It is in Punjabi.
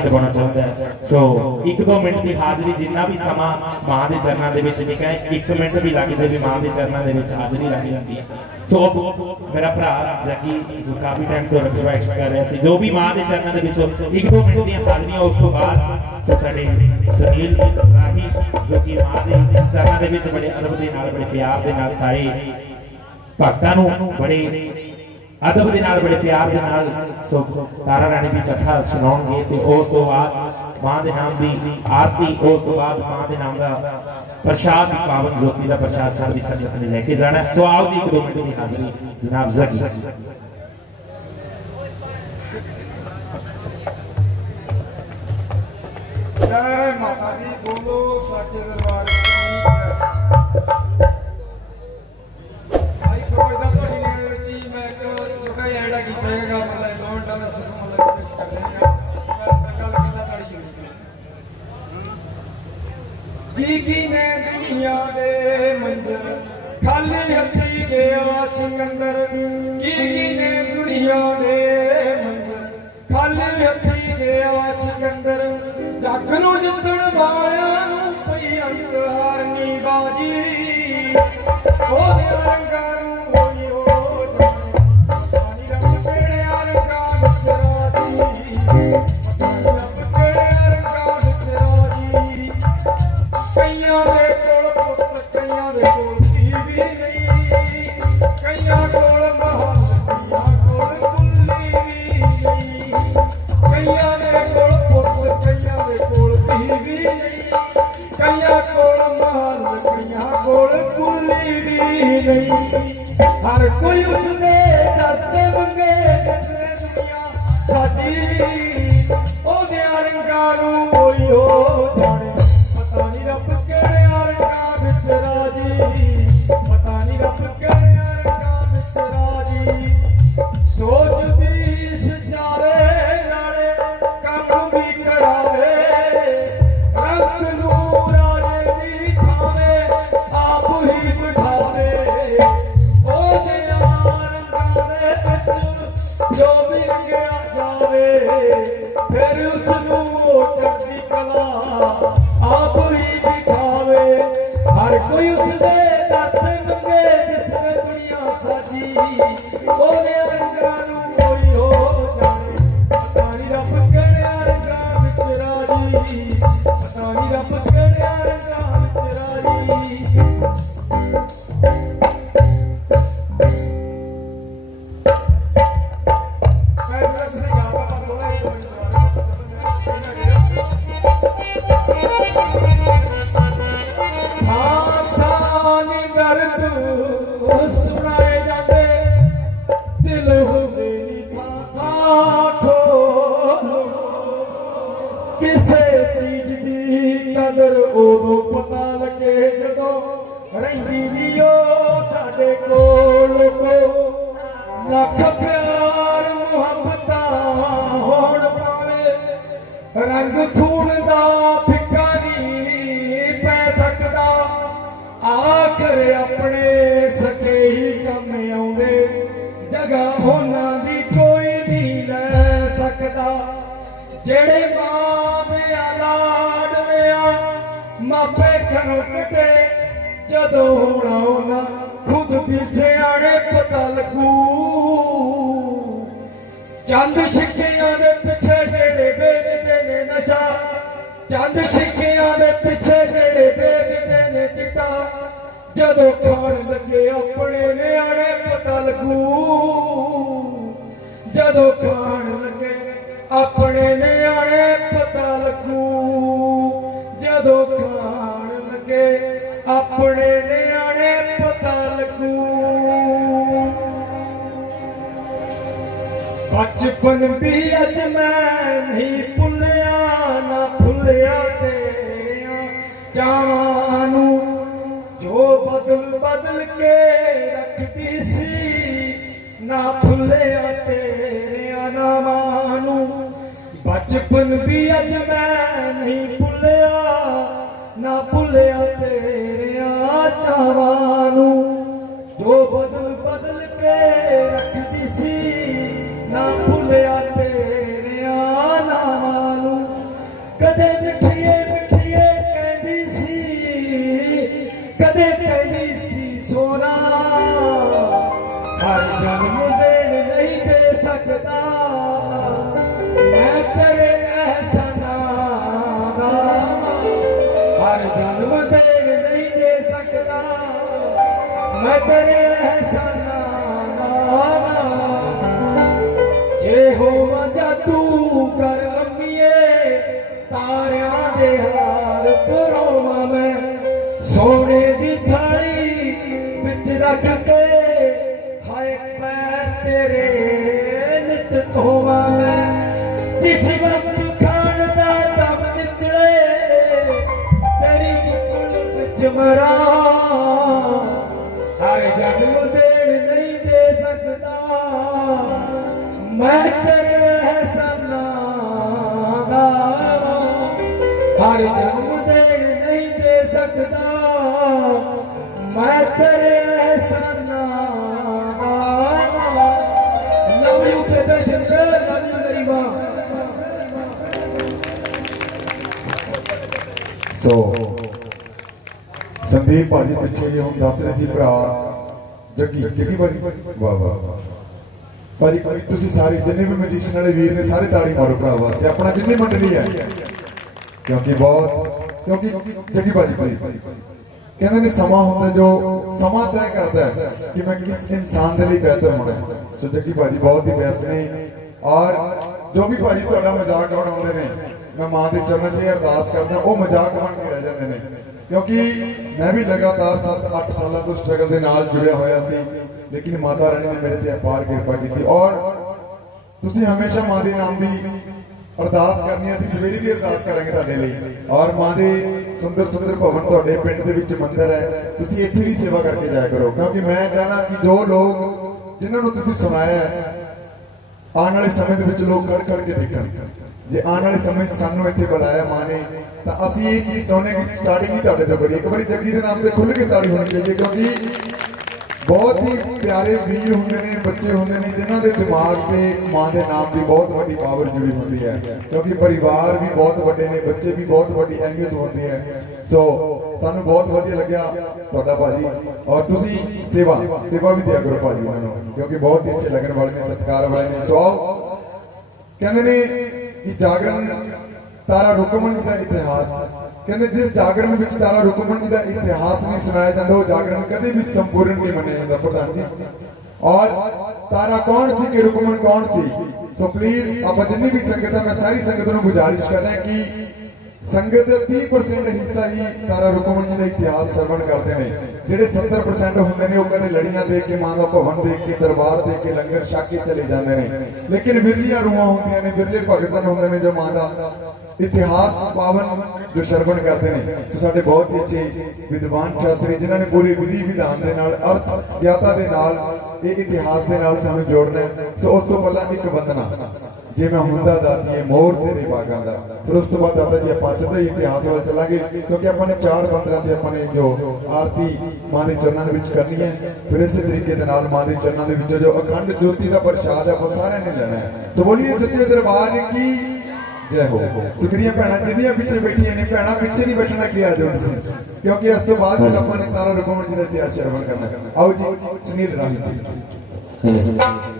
ਹਾਜ਼ਰੀ ਲਵਾਉਣਾ ਚਾਹੁੰਦਾ ਹੈ। ਸੋ 1-2 ਮਿੰਟ ਦੀ ਹਾਜ਼ਰੀ, ਜਿੰਨਾ ਵੀ ਸਮਾਂ ਮਾਂ ਦੇ ਚਰਨਾਂ ਦੇ ਵਿੱਚ ਨਿਕਲੇ 1 ਮਿੰਟ ਵੀ ਲੱਗ ਜਾਵੇ ਮਾਂ ਦੇ ਚਰਨਾਂ ਦੇ ਵਿੱਚ ਹਾਜ਼ਰੀ ਲੱਗ ਜਾਂਦੀ ਹੈ। ਸੋ ਮੇਰਾ ਭਰਾ ਜੱਗੀ ਜੋ ਕਾਫੀ ਟਾਈਮ ਤੋਂ ਰਿਕਵੈਸਟ ਕਰ ਰਿਹਾ ਸੀ। ਜੋ ਵੀ ਮਾਂ ਦੇ ਚਰਨਾਂ ਦੇ ਵਿੱਚੋਂ 1-2 ਮਿੰਟ ਦੀਆਂ ਹਾਜ਼ਰੀਆਂ, ਉਸ ਤੋਂ ਬਾਅਦ ਸਾਡੇ ਸੁਨੀਲ ਰਾਹੀ, ਜੋ ਕਿ ਮਾਂ ਦੇ ਚਰਨਾਂ ਦੇ ਵਿੱਚ ਬੜੇ ਅਦਬ ਦੇ ਨਾਲ, ਬੜੇ ਪਿਆਰ ਦੇ ਨਾਲ ਸਾਰੇ ਭਗਤਾਂ ਨੂੰ ਬੜੇ ਅਦਬ ਦੇ ਨਾਲ ਬੜੇ ਪਿਆਰ ਦੇ ਨਾਲ ਸੋ ਤਾਰਾ ਰਾਣੀ ਦੀ ਕਥਾ ਸੁਣਾਉਣਗੇ ਤੇ ਉਸ ਤੋਂ ਬਾਅਦ ਮਾਂ ਦੇ ਨਾਮ ਦੀ ਆਰਤੀ, ਉਸ ਤੋਂ ਬਾਅਦ ਮਾਂ ਦੇ ਨਾਮ ਦਾ ਪ੍ਰਸ਼ਾਦ, ਪਾਵਨ ਜੋਤੀ ਦਾ ਪ੍ਰਸ਼ਾਦ ਸਾਡੀ ਸੰਗਤ ਨੇ ਲੈ ਕੇ ਜਾਣਾ ਸੋ ਆਓ ਜੀ, ਇੱਕ ਦੋ ਮਿੰਟ ਦੀ ਹਾਜ਼ਰੀ ਜਨਾਬ ਜ਼ਗੀ। ਜੈ ਮਾਤਾ ਦੀ, ਬੋਲੋ ਸੱਚ ਦਰਬਾਰ। ਆ ਗਿਆ ਸਿਕੰਦਰ, ਕੀ ਕੀ ਨੇ ਦੁਨੀਆ ਦੇ ਮੰਜ਼ਰ ਖਾਲੀ ਹੱਥੀ ਆ ਸਿਕੰਦਰ, ਜੱਗ ਨੂੰ ਜਿੱਤਣ ਵਾਲਿਆਂ ਨੂੰ ਪਈ ਅੰਤਹਾਰਨੀ ਬਾਜੀ। ਉਹ ਰੰਗਾਂ ਉਹਦੇ ਰੰਗਾਂ ਨੂੰ। ਕਦਰ ਉਦੋਂ ਪਤਾ ਲੱਗੇ ਜਦੋਂ ਰਹਿੰਦੀ ਨੀ ਉਹ ਸਾਡੇ ਕੋਲ ਕੋ ਲੱਖ ਜਗ੍ਹਾ ਉਹਨਾਂ ਦੀ ਕੋਈ ਨਹੀਂ ਲੈ ਸਕਦਾ। ਜਿਹੜੇ ਮਾਂ ਦੇ ਲਾਡ ਲਿਆ ਮਾਪੇ ਘਰੋਂ ਕੱਟੇ ਜਦੋਂ ਹੋਣਾ ਉਹਨਾਂ ਖੁਦ ਵੀ ਸਿਆਣੇ ਪਤਾ ਲੱਗੂ। ਚੰਦ ਸਿੱਕਿਆਂ ਦੇ ਪਿੱਛੇ ਜਿਹੜੇ ਵੇਚਦੇ ਨੇ ਨਸ਼ਾ, ਚੰਦ ਸਿੱਕਿਆਂ ਦੇ ਪਿੱਛੇ ਜਿਹੜੇ ਵੇਚ ਜਦੋਂ ਖਾਣ ਲੱਗੇ ਆਪਣੇ ਨਿਆਣੇ ਪਤਾ ਲੱਗੂ। ਜਦੋਂ ਖਾਣ ਲੱਗੇ ਆਪਣੇ ਨਿਆਣੇ ਪਤਾ ਲੱਗੂ। ਜਦੋਂ ਖਾਣ ਲੱਗੇ ਆਪਣੇ ਨਿਆਣੇ ਪਤਾ ਲੱਗੂ। ਬਚਪਨ ਵੀ ਅੱਜ ਮੈਂ ਨਹੀਂ ਭੁੱਲਿਆ, ਨਾ ਭੁੱਲਿਆ ਤੇਰੀਆਂ ਚਾਵਾਂ ਬਦਲ ਕੇ ਰੱਖਦੀ ਸੀ ਨਾ ਭੁੱਲਿਆ ਤੇਰੇ ਨਾਵਾਂ ਨੂੰ। ਬਚਪਨ ਵੀ ਅੱਜ ਮੈਂ ਨਹੀਂ ਮੈਂ ਤੇਰੇ ਜੇ ਹੋਵਾਂ ਜਾਦੂ ਕਰ ਅੰਮੀਏ, ਤਾਰਿਆਂ ਦੇ ਹਾਰ ਪਰੋਵਾਂ ਮੈਂ। ਸੋਨੇ ਦੀ ਥਾਲੀ ਵਿੱਚ ਰੱਖ ਕੇ ਹਾਏ ਪੈਰ ਤੇਰੇ ਨਿਤ ਧੋਵਾਂ। ਮੈਂ ਤੇਰੇ ਹਸਨਾ ਦਾ ਹਰ ਜਨਮ ਦੇਣ ਨਹੀਂ ਦੇ ਸਕਦਾ ਮੈਂ ਤੇਰੇ ਹਸਨਾ ਦਾ ਲਵ ਯੂ ਬੇਬੇ ਸ਼ਮਸ਼ੇਰ ਲਵ ਯੂ ਮੇਰੀ ਮਾਂ ਸੋ ਸੰਦੀਪ ਭਾਜੀ ਪਿੱਛੇ ਜੇ ਹੁਣ ਦੱਸ ਰਹੇ ਸੀ ਭਰਾ ਜੱਗੀ ਜੱਗੀ ਭਾਜੀ ਵਾਹ ਵਾਹ ਵਾਹ ਭਾਜੀ ਭਾਜੀ ਤੁਸੀਂ ਸਾਰੇ ਜਿੰਨੇ ਵੀ ਮੈਜੀਸ਼ੀਅਨ ਵਾਲੇ ਵੀਰ ਨੇ, ਸਾਰੇ ਤਾੜੀ ਮਾਰੋ ਭਰਾ ਵਾਸਤੇ। ਆਪਣਾ ਜਿੰਨੀ ਮੰਡਲੀ ਹੈ। ਕਿਉਂਕਿ ਬਹੁਤ ਕਿਉਂਕਿ ਜੱਗੀ ਭਾਜੀ ਪਲੀਜ਼ ਕਹਿੰਦੇ ਨੇ ਸਮਾਂ ਹੁੰਦਾ ਜੋ ਸਮਾਂ ਤੈਅ ਕਰਦਾ ਹੈ ਕਿ ਮੈਂ ਕਿਸ ਇਨਸਾਨ ਦੇ ਲਈ ਬਿਹਤਰ ਹੋਣਾ ਸੋ ਜੱਗੀ ਭਾਜੀ, ਬਹੁਤ ਹੀ ਬੈਸਟ ਨੇ। ਔਰ ਜੋ ਵੀ ਭਾਜੀ ਤੁਹਾਡਾ ਮਜ਼ਾਕ ਉਡਾਉਂਦੇ ਨੇ, ਮੈਂ ਮਾਂ ਦੇ ਚਰਨਾਂ 'ਚ ਅਰਦਾਸ ਕਰਦਾ, ਉਹ ਮਜ਼ਾਕ ਬਣ ਕੇ ਰਹਿ ਜਾਂਦੇ ਨੇ। ਕਿਉਂਕਿ ਮੈਂ ਵੀ ਲਗਾਤਾਰ 7-8 ਸਾਲਾਂ ਤੋਂ ਸਟਰਗਲ ਦੇ ਨਾਲ ਜੁੜਿਆ ਹੋਇਆ ਸੀ। ਲੇਕਿਨ ਮਾਤਾ ਰਾਣੀ ਨੇ ਮੇਰੇ ਤੇ ਅਪਾਰ ਕਿਰਪਾ ਕੀਤੀ। ਔਰ ਤੁਸੀਂ ਹਮੇਸ਼ਾ ਮਾਂ ਦੇ ਨਾਮ ਦੀ ਅਰਦਾਸ ਕਰਨੀ ਅਸੀਂ ਸਵੇਰੇ ਵੀ ਅਰਦਾਸ ਕਰਾਂਗੇ ਤੁਹਾਡੇ ਲਈ। ਔਰ ਮਾਂ ਦੇ ਸੁੰਦਰ ਸੁੰਦਰ ਭਵਨ ਤੁਹਾਡੇ ਪਿੰਡ ਦੇ ਵਿੱਚ ਮੰਦਰ ਹੈ। ਤੁਸੀਂ ਇੱਥੇ ਵੀ ਸੇਵਾ ਕਰਕੇ ਜਾਇਆ ਕਰੋ। ਕਿਉਂਕਿ ਮੈਂ ਚਾਹਨਾ ਕਿ ਜੋ ਲੋਕ ਜਿਨ੍ਹਾਂ ਨੂੰ ਤੁਸੀਂ ਸੁਣਾਇਆ ਆਉਣ ਵਾਲੇ ਸਮੇਂ ਦੇ ਵਿੱਚ ਲੋਕ ਖੜ ਖੜ ਕੇ ਦੇਖਣ। ਜੇ ਆਉਣ ਵਾਲੇ ਸਮੇਂ ਸਾਨੂੰ ਇੱਥੇ ਬੁਲਾਇਆ ਮਾਂ ਨੇ, ਤਾਂ ਅਸੀਂ ਇਹ ਚੀਜ਼ ਚਾਹੁੰਦੇ ਕਿ ਸਟਾਰਟਿੰਗ ਹੀ ਤੁਹਾਡੇ ਤੋਂ ਕਰੀਏ। ਇੱਕ ਵਾਰੀ ਜੱਗੀ ਦੇ ਨਾਮ ਤੇ ਖੁੱਲ੍ਹ ਕੇ ਤਾੜੀ ਹੋਣੀ ਚਾਹੀਦੀ ਹੈ, ਕਿਉਂਕਿ ਬਹੁਤ ਹੀ ਪਿਆਰੇ ਵੀਰ ਹੁੰਦੇ ਨੇ, ਬੱਚੇ ਹੁੰਦੇ ਨੇ, ਜਿਨ੍ਹਾਂ ਦੇ ਦਿਮਾਗ ਤੇ ਮਾਂ ਦੇ ਨਾਮ ਦੀ ਬਹੁਤ ਵੱਡੀ ਪਾਵਰ ਜੁੜੀ ਹੁੰਦੀ ਹੈ। ਕਿਉਂਕਿ ਪਰਿਵਾਰ ਵੀ ਬਹੁਤ ਵੱਡੇ ਨੇ, ਬੱਚੇ ਵੀ ਬਹੁਤ ਵੱਡੀ ਅਹਿਮੀਅਤ ਹੁੰਦੀ ਹੈ। ਸੋ ਸਾਨੂੰ ਬਹੁਤ ਵਧੀਆ ਲੱਗਿਆ ਤੁਹਾਡਾ ਭਾਜੀ। ਔਰ ਤੁਸੀਂ ਸੇਵਾ ਸੇਵਾ ਵੀ ਦਿਆ ਕਰੋ ਭਾਜੀ ਉਹਨਾਂ ਨੂੰ, ਕਿਉਂਕਿ ਬਹੁਤ ਹੀ ਅੱਛੇ ਲੱਗਣ ਵਾਲੇ ਨੇ, ਸਤਿਕਾਰ ਵਾਲੇ ਨੇ। ਸੋ ਕਹਿੰਦੇ ਨੇ ਕਿ ਜਾਗਰਣ ਤਾਰਾ ਰੁਕਮਣ ਦਾ ਇਤਿਹਾਸ। ਕਹਿੰਦੇ ਜਿਸ ਜਾਗਰਣ ਵਿੱਚ ਤਾਰਾ ਰੁਕਮਣ ਦਾ ਇਤਿਹਾਸ ਨਹੀਂ ਸੁਣਾਇਆ ਜਾਂਦਾ, ਉਹ ਜਾਗਰਣ ਕਦੇ ਵੀ ਸੰਪੂਰਨ ਨਹੀਂ ਮੰਨਿਆ ਜਾਂਦਾ, ਪ੍ਰਧਾਨ ਜੀ। ਔਰ ਤਾਰਾ ਕੌਣ ਸੀ ਕਿ ਰੁਕਮਣ ਕੌਣ ਸੀ? ਸੋ ਪਲੀਜ਼ ਆਪਾਂ ਜਿੰਨੀ ਵੀ ਸੰਗਤ ਹੈ ਮੈਂ ਸਾਰੀ ਸੰਗਤ ਨੂੰ ਗੁਜ਼ਾਰਿਸ਼ ਕਰਦਾ ਕਿ ਸੰਗਤ ਦੇ 30% ਹਿੱਸਾ ਹੀ ਤਾਰਾ ਰੁਕਮਣ ਜੀ ਦਾ ਇਤਿਹਾਸ ਸਰਵਣ ਕਰਦੇ ਨੇ। ਜਿਹੜੇ 70% ਹੁੰਦੇ ਨੇ, ਉਹ ਕਦੇ ਲੜੀਆਂ ਦੇਖ ਕੇ, ਮਾਂ ਦਾ ਭਵਨ ਦੇਖ ਕੇ, ਦਰਬਾਰ ਦੇਖ ਕੇ, ਲੰਗਰ ਛਕ ਕੇ ਚਲੇ ਜਾਂਦੇ ਨੇ। ਲੇਕਿਨ ਵਿਰਲੀਆਂ ਰੂਹਾਂ ਹੁੰਦੀਆਂ ਨੇ, ਵਿਰਲੇ ਭਗਤ ਭਗਤਨ ਹੁੰਦੇ ਨੇ ਜੋ ਮਾਂ ਦਾ ਇਤਿਹਾਸ, ਪਾਵਨ ਜੋ ਸਰਵਣ ਕਰਦੇ ਨੇ ਸੋ ਸਾਡੇ ਬਹੁਤ ਹੀ ਅੱਛੇ ਵਿਦਵਾਨ ਸ਼ਾਸਤਰੀ, ਜਿਨ੍ਹਾਂ ਨੇ ਪੂਰੀ ਵਿਧੀ ਵਿਧਾਨ ਦੇ ਨਾਲ, ਅਰਥ ਗਿਆਤਾ ਦੇ ਨਾਲ, ਇਹ ਇਤਿਹਾਸ ਦੇ ਨਾਲ ਸਾਨੂੰ ਜੋੜਨਾ ਸੋ ਉਸ ਤੋਂ ਪਹਿਲਾਂ ਇੱਕ ਵੰਦਨਾ, ਜੇ ਮੈਂ ਹੁੰਦਾ ਦਾਤੀਏ ਮੋਰ ਤੇਰੇ ਬਾਗਾਂ ਦਾ। ਫਿਰ ਉਸ ਤੋਂ ਬਾਅਦ ਦਾਦਾ ਜੀ, ਆਪਾਂ ਸਿੱਧੇ ਇਤਿਹਾਸ ਵੱਲ ਚੱਲਾਂਗੇ, ਕਿਉਂਕਿ ਆਪਾਂ ਨੇ ਚਾਰ ਬੰਦਰਾਂ ਤੇ ਆਪਾਂ ਨੇ ਜੋ ਆਰਤੀ ਮਾਂ ਦੇ ਚਰਨਾਂ ਦੇ ਵਿੱਚ ਕਰਨੀ ਹੈ, ਫਿਰ ਇਸੇ ਤਰੀਕੇ ਦੇ ਨਾਲ ਮਾਂ ਦੇ ਚਰਨਾਂ ਦੇ ਵਿੱਚ ਜੋ ਅਖੰਡ ਜੋਤੀ ਦਾ ਪ੍ਰਸ਼ਾਦ ਹੈ, ਆਪਾਂ ਸਾਰਿਆਂ ਨੇ ਲੈਣਾ ਹੈ। ਸੋ ਬੋਲੀਏ ਸੱਚੇ ਦਰਬਾਰ ਕੀ ਜੈ ਹੋ ਸੋ ਭੈਣਾਂ ਜਿੰਨੀਆਂ ਪਿੱਛੇ ਬੈਠੀਆਂ ਨੇ, ਭੈਣਾਂ ਪਿੱਛੇ ਨਹੀਂ ਬੈਠਣਾ ਕੀ ਆ ਜਾਓ ਤੁਸੀਂ ਕਿਉਂਕਿ ਇਸ ਤੋਂ ਬਾਅਦ ਫਿਰ ਆਪਾਂ ਨੇ ਤਾਰਾ ਰੁਕਮਣ ਜੀ ਦਾ ਇਤਿਹਾਸ ਕਰਨਾ। ਆਓ ਜੀ, ਸੁਨੀਲ ਰਾਹੀ ਜੀ।